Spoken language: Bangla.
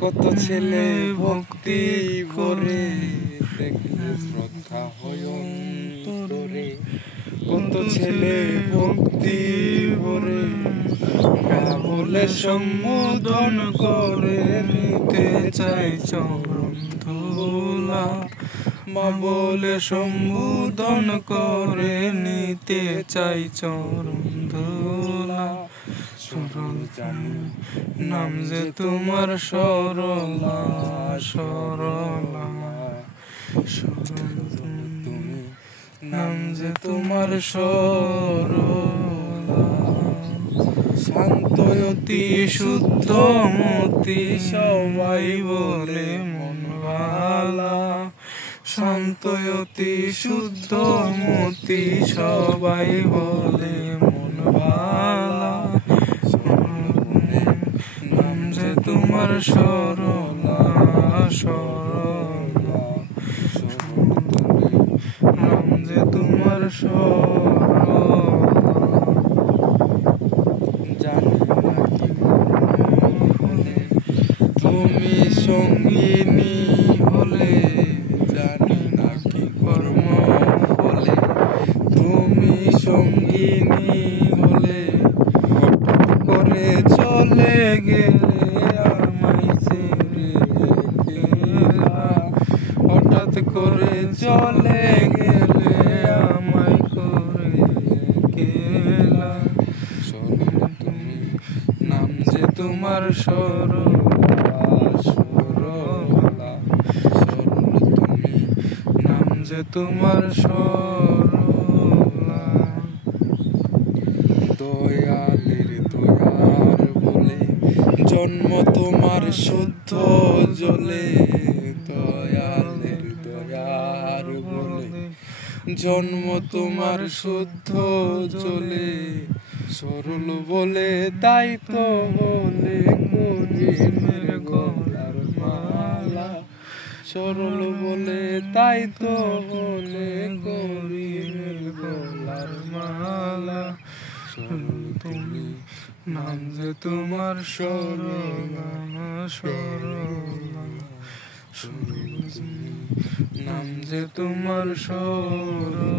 কত ছেলে ভক্তি ভরে দেখলে শ্রদ্ধা হয় অন্তরে, কত ছেলে ভক্তি ভরে মা বলে সম্বোধন করে নিতে চাই চরণ ধুলা, মা বলে সম্বোধন করে নিতে চাই চরণ ধুলা। সরল জানি নাম যে তোমার সরলা, সরলা সরল তুমি নাম যে তোমার সরলা। শান্ত অতি শুদ্ধ মতি সবাই বলে মন ভালা, শান্ত অতি শুদ্ধ মতি সবাই বলে মন ভালা। নাম যে তোমার সরলা, সরলা নাম যে তোমার সরলা। জানি না কি হলে তুমি সঙ্গিনী হলে, জানি না কি কর্ম হলে তুমি সঙ্গিনী হলে। হঠাৎ করে চলে গেলে আমায় ছেড়ে গেলা, হঠাৎ করে চলে গেলে আমায় করে গেলা। সরল তুমি নাম যে তোমার সরলা, সরলা সরল তুমি নাম যে তোমার সরলা। দয়ালের দয়ার বলে জন্ম তোমার শুদ্ধ জলে, দয়ালের দয়ার বলে জন্ম তোমার শুদ্ধ জলে। সরল বলে তাই তো বলে করিমের গলার মালা, সরল বলে তাই তো বলে করিমের গলার মালা। সরল তুমি নাম যে তোমার সরলা, সরলা সরল তুমি নাম যে তোমার সরলা।